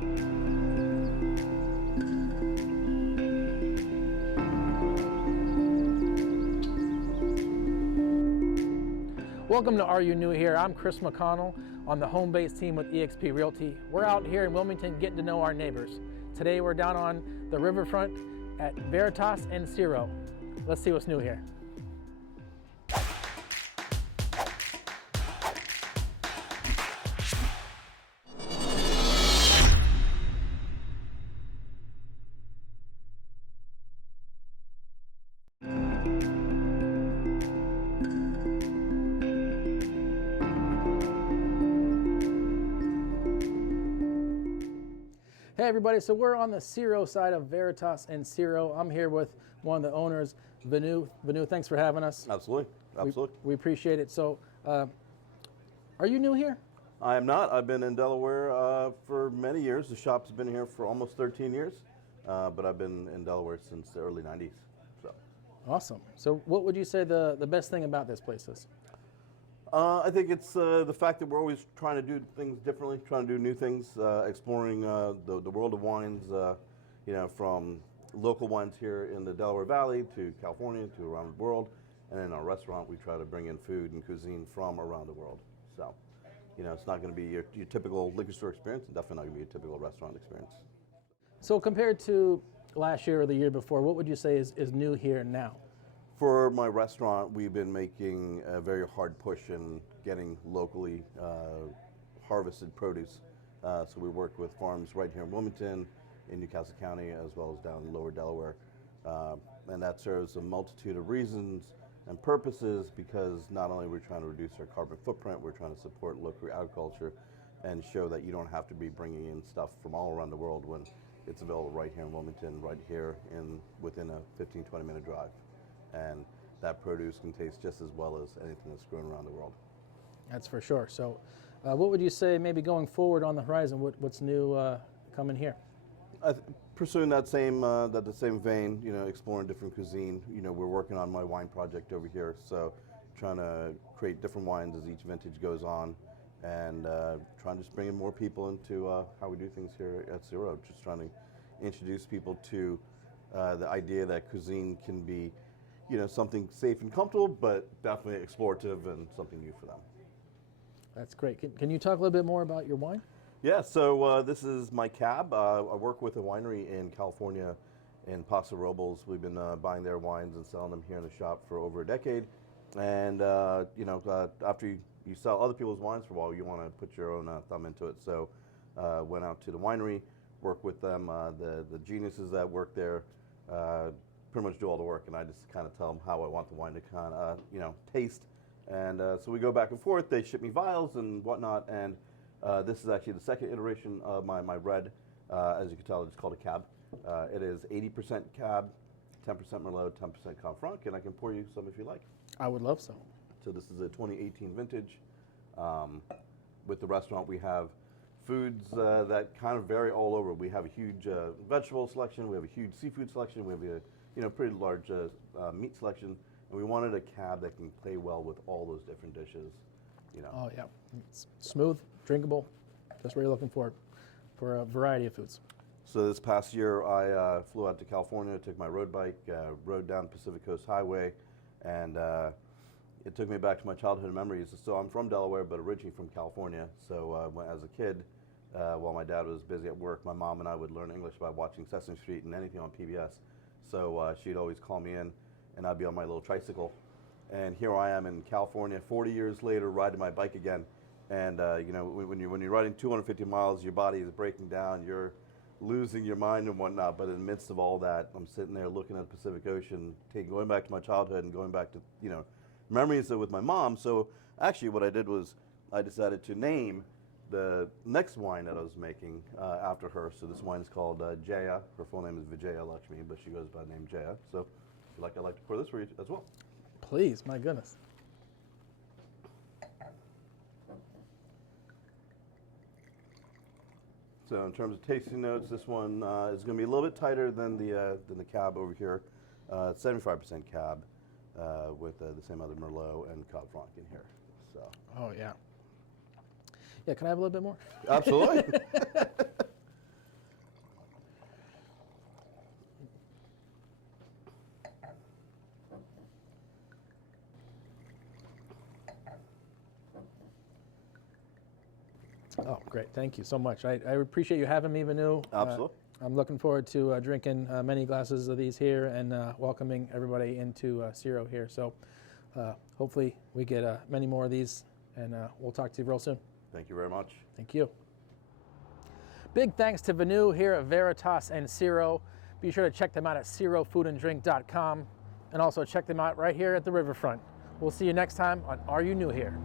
Welcome to Are You New Here? I'm Chris McConnell on the home base team with eXp Realty. We're out here in Wilmington getting to know our neighbors. Today we're down on the riverfront at Veritas and Ciro. Let's see what's new here. Hey everybody, so we're on the Ciro side of Veritas and Ciro. I'm here with one of the owners, Venu. Venu, thanks for having us. Absolutely, absolutely. We appreciate it. So, are you new here? I am not. I've been in Delaware for many years. The shop's been here for almost 13 years, but I've been in Delaware since the early 90s. So. Awesome. So what would you say the best thing about this place is? I think it's the fact that we're always trying to do things differently, trying to do new things, exploring the world of wines, you know, from local wines here in the Delaware Valley to California to around the world. And in our restaurant, we try to bring in food and cuisine from around the world. So, you know, it's not going to be your typical liquor store experience, and definitely not going to be your typical restaurant experience. So compared to last year or the year before, what would you say is new here now? For my restaurant, we've been making a very hard push in getting locally harvested produce. So we work with farms right here in Wilmington, in Newcastle County, as well as down in lower Delaware. And that serves a multitude of reasons and purposes, because not only are we trying to reduce our carbon footprint, we're trying to support local agriculture and show that you don't have to be bringing in stuff from all around the world when it's available right here in Wilmington, right here within a 15-20 minute drive. And that produce can taste just as well as anything that's grown around the world. That's for sure. So what would you say maybe going forward on the horizon, what's new coming here? Pursuing that the same vein, you know, exploring different cuisine. You know, we're working on my wine project over here, so trying to create different wines as each vintage goes on, and trying to just bring in more people into how we do things here at Ciro. Just trying to introduce people to the idea that cuisine can be, you know, something safe and comfortable, but definitely explorative and something new for them. That's great. Can you talk a little bit more about your wine? Yeah, so this is my cab. I work with a winery in California in Paso Robles. We've been buying their wines and selling them here in the shop for over a decade. And, you know, after you sell other people's wines for a while, you want to put your own thumb into it. So went out to the winery, worked with them. The geniuses that work there pretty much do all the work, and I just kind of tell them how I want the wine to kind of, you know, taste. And so we go back and forth. They ship me vials and whatnot, and this is actually the second iteration of my red. As you can tell, it's called a cab. It is 80% cab, 10% Merlot, 10% Cab Franc, and I can pour you some if you like. I would love so. So this is a 2018 vintage. With the restaurant, we have foods that kind of vary all over. We have a huge vegetable selection. We have a huge seafood selection. We have a pretty large meat selection, and we wanted a cab that can play well with all those different dishes. You know. Oh yeah, it's smooth, drinkable. That's what you're looking for a variety of foods. So this past year, I flew out to California, took my road bike, rode down Pacific Coast Highway, and it took me back to my childhood memories. So I'm from Delaware, but originally from California. So as a kid, while my dad was busy at work, my mom and I would learn English by watching Sesame Street and anything on PBS. So she'd always call me in, and I'd be on my little tricycle. And here I am in California, 40 years later, riding my bike again. And you know, when you're riding 250 miles, your body is breaking down. You're losing your mind and whatnot. But in the midst of all that, I'm sitting there looking at the Pacific Ocean, going back to my childhood and going back to, you know, memories with my mom. So actually, what I did was I decided to name the next wine that I was making after her. So this wine is called Jaya. Her full name is Vijaya Lakshmi, but she goes by the name Jaya. So if you like, I'd like to pour this for you as well. Please, my goodness. So in terms of tasting notes, this one is going to be a little bit tighter than the cab over here. 75% cab with the same other Merlot and Cab Franc in here. So. Oh yeah. Yeah, can I have a little bit more? Absolutely. Oh, great. Thank you so much. I appreciate you having me, Venu. Absolutely. I'm looking forward to drinking many glasses of these here and welcoming everybody into Ciro here. So hopefully we get many more of these, and we'll talk to you real soon. Thank you very much. Thank you. Big thanks to Venu here at Veritas and Ciro. Be sure to check them out at cirofoodandrink.com, and also check them out right here at the riverfront. We'll see you next time on Are You New Here?